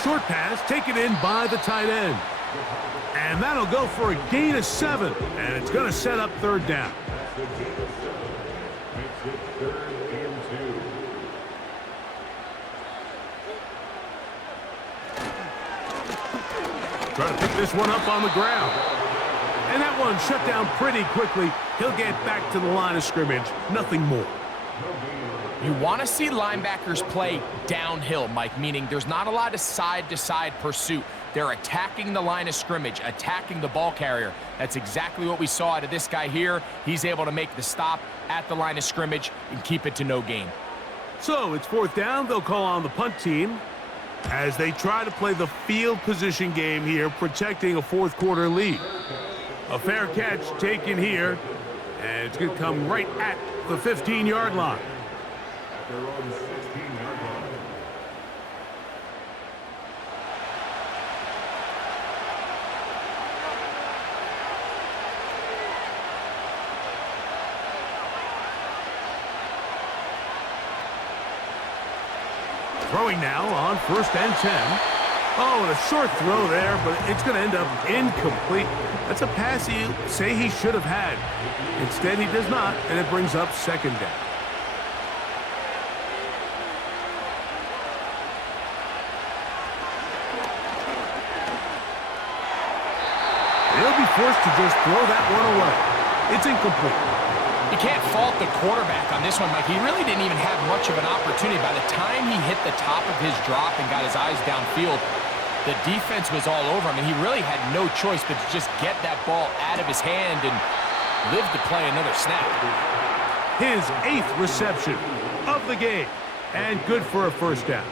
Short pass taken in by the tight end. And that'll go for a gain of 7. And it's going to set up third down. Trying to pick this one up on the ground. And that one shut down pretty quickly. He'll get back to the line of scrimmage. Nothing more. You want to see linebackers play downhill, Mike, meaning there's not a lot of side-to-side pursuit. They're attacking the line of scrimmage, attacking the ball carrier. That's exactly what we saw out of this guy here. He's able to make the stop at the line of scrimmage and keep it to no gain. So it's fourth down. They'll call on the punt team as they try to play the field position game here, protecting a fourth quarter lead. A fair catch taken here, and it's going to come right at the 15-yard line. Throwing now on first and 10. Oh, and a short throw there, but it's going to end up incomplete. That's a pass he'll say he should have had. Instead, he does not, and it brings up second down. They'll be forced to just throw that one away. It's incomplete. You can't fault the quarterback on this one, Mike. He really didn't even have much of an opportunity. By the time he hit the top of his drop and got his eyes downfield, the defense was all over him, and he really had no choice but to just get that ball out of his hand and live to play another snap. His 8th reception of the game, and good for a first down.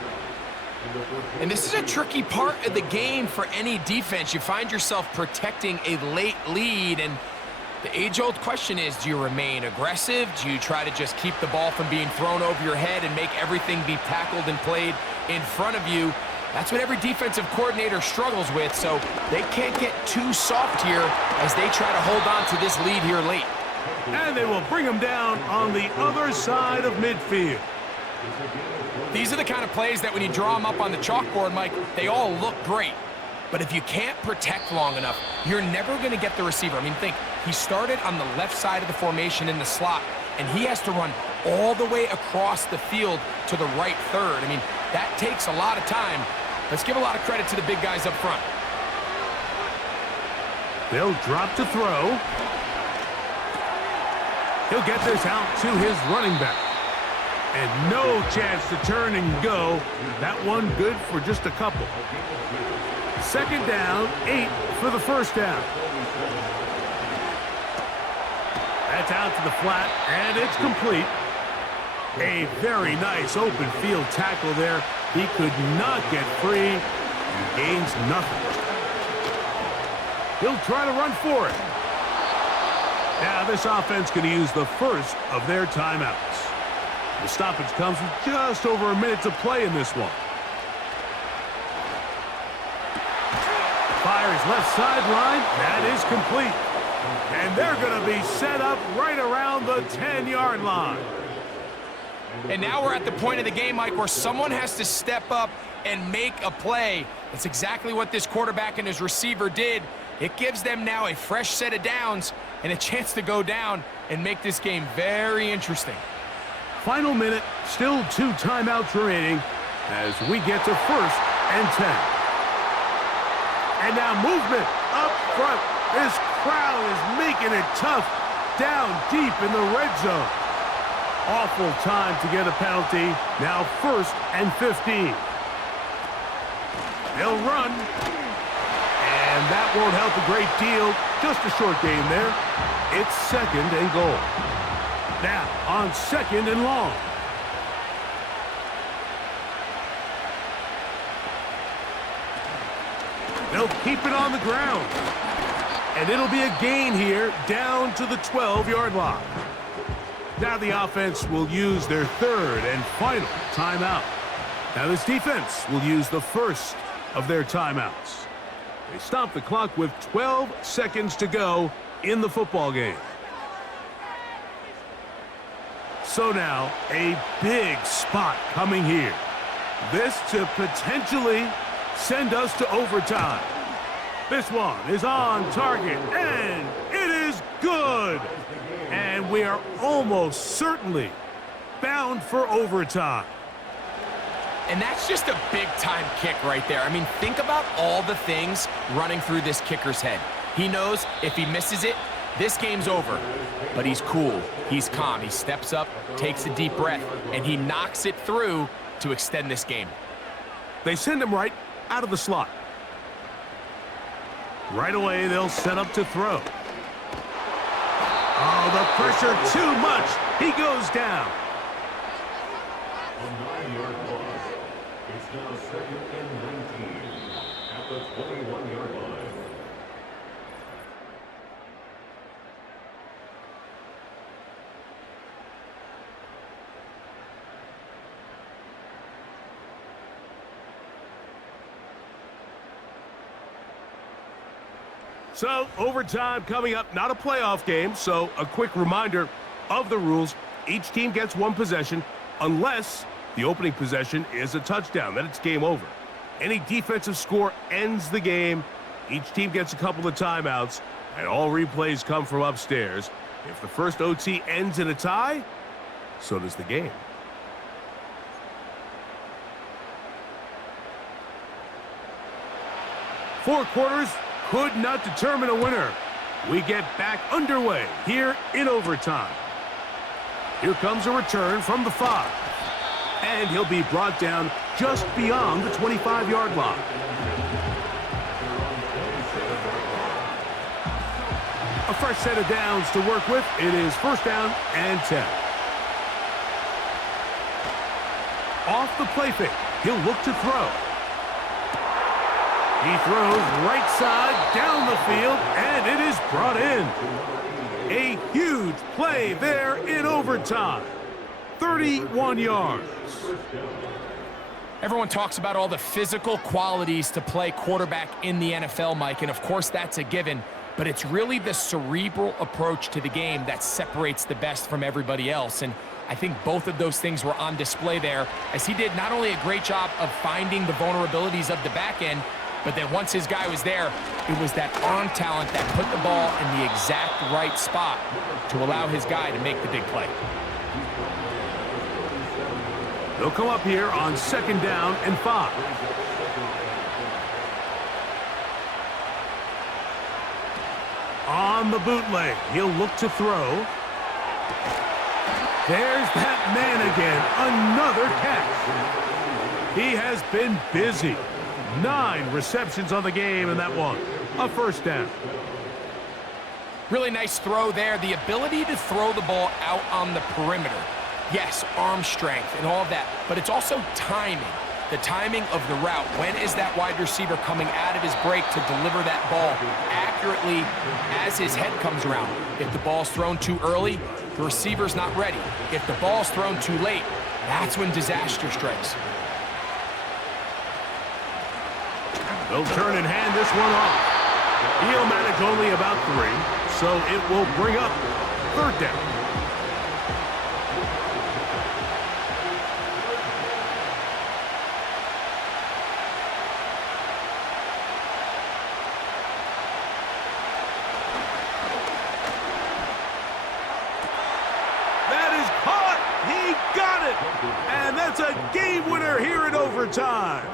And this is a tricky part of the game for any defense. You find yourself protecting a late lead, and the age-old question is, do you remain aggressive? Do you try to just keep the ball from being thrown over your head and make everything be tackled and played in front of you? That's what every defensive coordinator struggles with, so they can't get too soft here as they try to hold on to this lead here late. And they will bring him down on the other side of midfield. These are the kind of plays that when you draw them up on the chalkboard, Mike, they all look great. But if you can't protect long enough, you're never going to get the receiver. I mean, think, he started on the left side of the formation in the slot, and he has to run all the way across the field to the right third. I mean, that takes a lot of time. Let's give a lot of credit to the big guys up front. They'll drop to throw. He'll get this out to his running back. And no chance to turn and go. That one good for just a couple. Second down, 8 for the first down. That's out to the flat, and it's complete. A very nice open field tackle there. He could not get free. He gains nothing. He'll try to run for it. Now this offense going to use the first of their timeouts. The stoppage comes with just over a minute to play in this one. Fires left sideline. That is complete. And they're going to be set up right around the 10-yard line. And now we're at the point of the game, Mike, where someone has to step up and make a play. That's exactly what this quarterback and his receiver did. It gives them now a fresh set of downs and a chance to go down and make this game very interesting. Final minute, still 2 timeouts remaining as we get to 1st and 10. And now movement up front. This crowd is making it tough down deep in the red zone. Awful time to get a penalty. Now 1st and 15. They'll run. And that won't help a great deal. Just a short game there. It's 2nd and goal. Now on 2nd and long. They'll keep it on the ground. And it'll be a gain here down to the 12-yard line. Now the offense will use their 3rd and final timeout. Now this defense will use the 1st of their timeouts. They stop the clock with 12 seconds to go in the football game. So now a big spot coming here. This to potentially send us to overtime. This one is on target, and it is good. And we are almost certainly bound for overtime. And that's just a big-time kick right there. I mean, think about all the things running through this kicker's head. He knows if he misses it, this game's over. But he's cool. He's calm. He steps up, takes a deep breath, and he knocks it through to extend this game. They send him right out of the slot. Right away, they'll set up to throw. Oh, the pressure too much. He goes down. A 9-yard loss. It's now 2nd and 19 at the 21-yard line. So, overtime coming up, not a playoff game, so a quick reminder of the rules. Each team gets 1 possession unless the opening possession is a touchdown. Then it's game over. Any defensive score ends the game. Each team gets a couple of timeouts, and all replays come from upstairs. If the first OT ends in a tie, so does the game. Four quarters could not determine a winner. We get back underway here in overtime. Here comes a return from the 5. And he'll be brought down just beyond the 25-yard line. A fresh set of downs to work with. It is 1st down and 10. Off the play fake. He'll look to throw. He throws right side down the field, and it is brought in. A huge play there in overtime. 31 yards. Everyone talks about all the physical qualities to play quarterback in the NFL, Mike, and of course that's a given, but it's really the cerebral approach to the game that separates the best from everybody else, and I think both of those things were on display there, as he did not only a great job of finding the vulnerabilities of the back end, but then once his guy was there, it was that arm talent that put the ball in the exact right spot to allow his guy to make the big play. They'll come up here on 2nd down and 5. On the bootleg, he'll look to throw. There's that man again, another catch. He has been busy. 9 receptions on the game in that one. A 1st down. Really nice throw there. The ability to throw the ball out on the perimeter. Yes, arm strength and all of that, but it's also timing. The timing of the route. When is that wide receiver coming out of his break to deliver that ball accurately as his head comes around. If the ball's thrown too early, the receiver's not ready. If the ball's thrown too late, that's when disaster strikes. They'll turn and hand this one off. He'll manage only about 3, so it will bring up 3rd down. And that's a game winner here in overtime.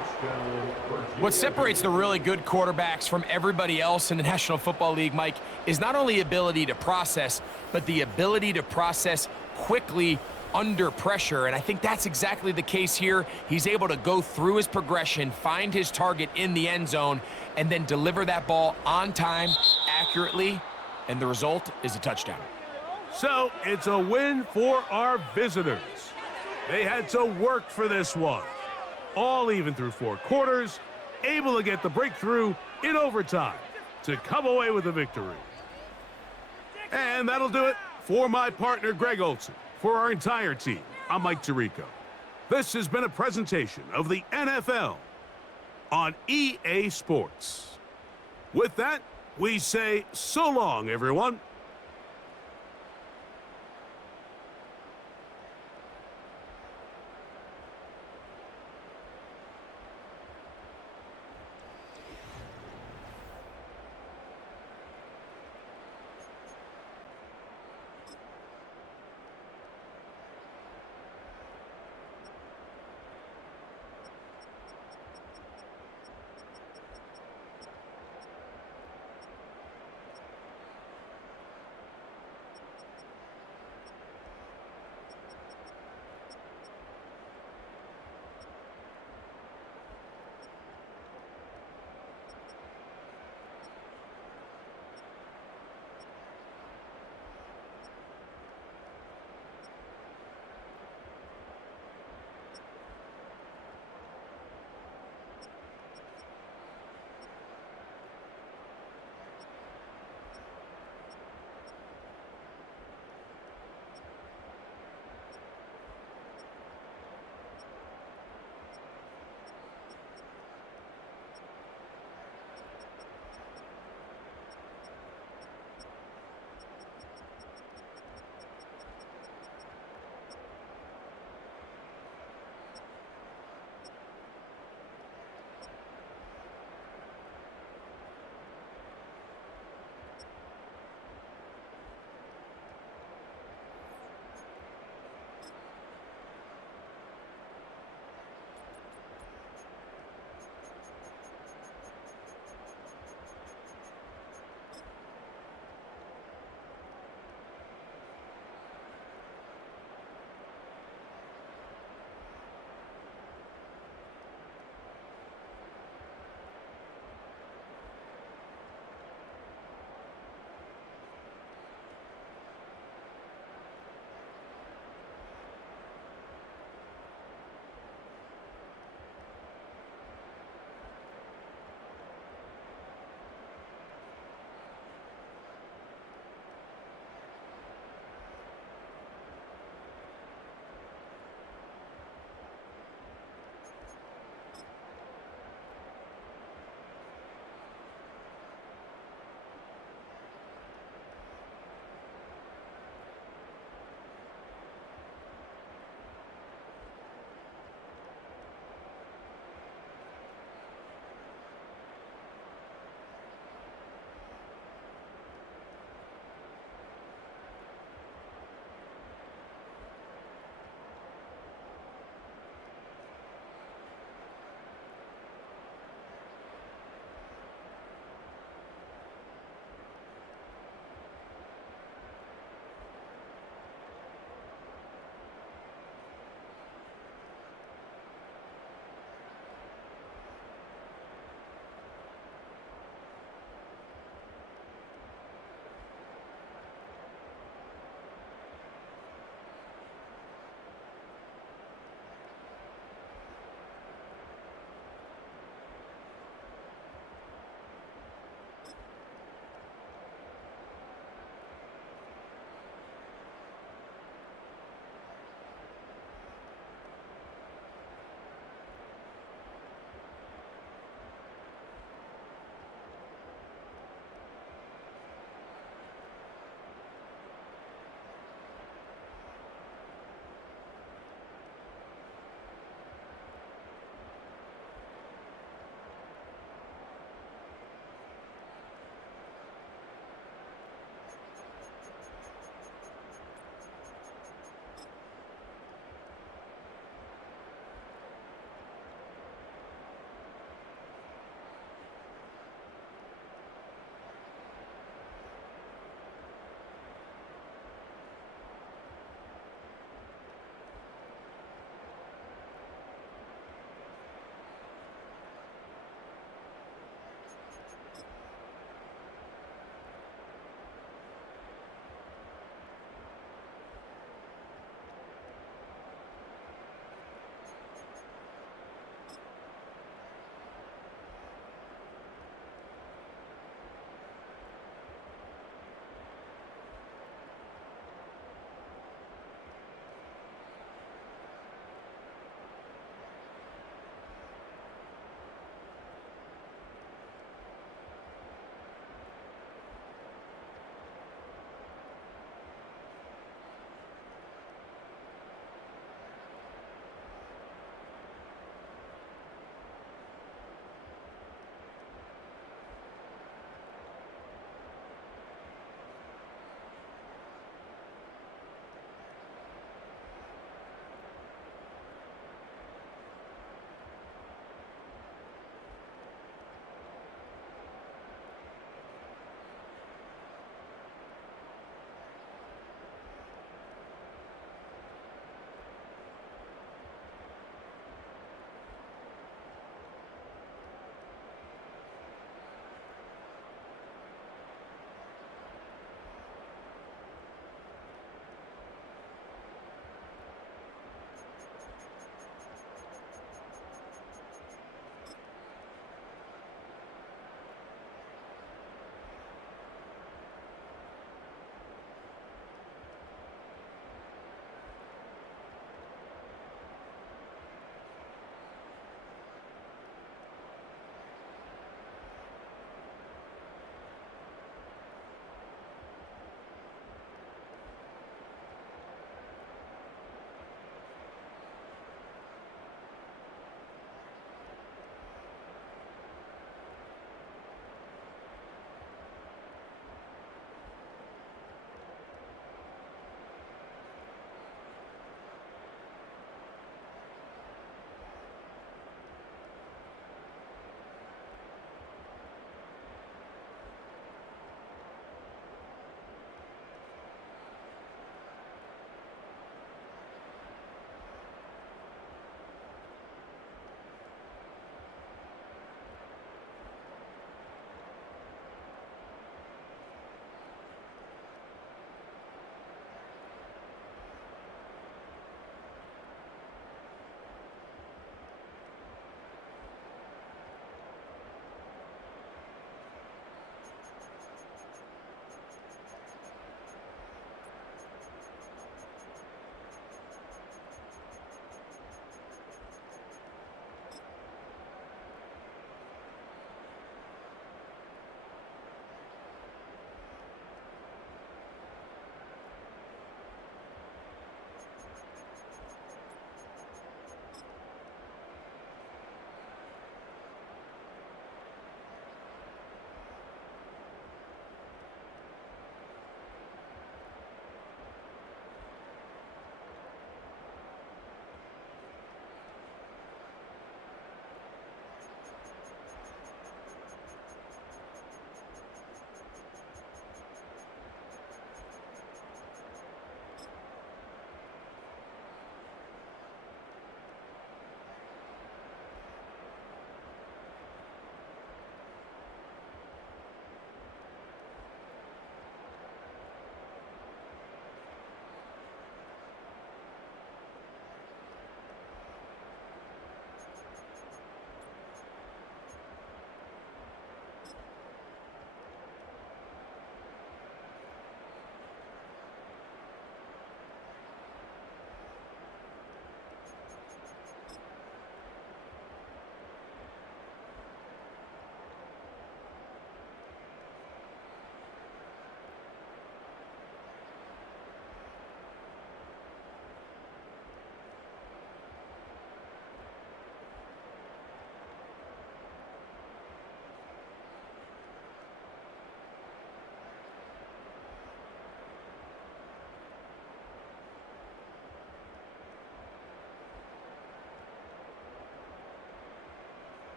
What separates the really good quarterbacks from everybody else in the National Football League, Mike, is not only ability to process, but the ability to process quickly under pressure. And I think that's exactly the case here. He's able to go through his progression, find his target in the end zone, and then deliver that ball on time, accurately, and the result is a touchdown. So it's a win for our visitors. They had to work for this one. All even through 4 quarters, able to get the breakthrough in overtime to come away with a victory. And that'll do it for my partner, Greg Olson. For our entire team, I'm Mike Tirico. This has been a presentation of the NFL on EA Sports. With that, we say so long, everyone.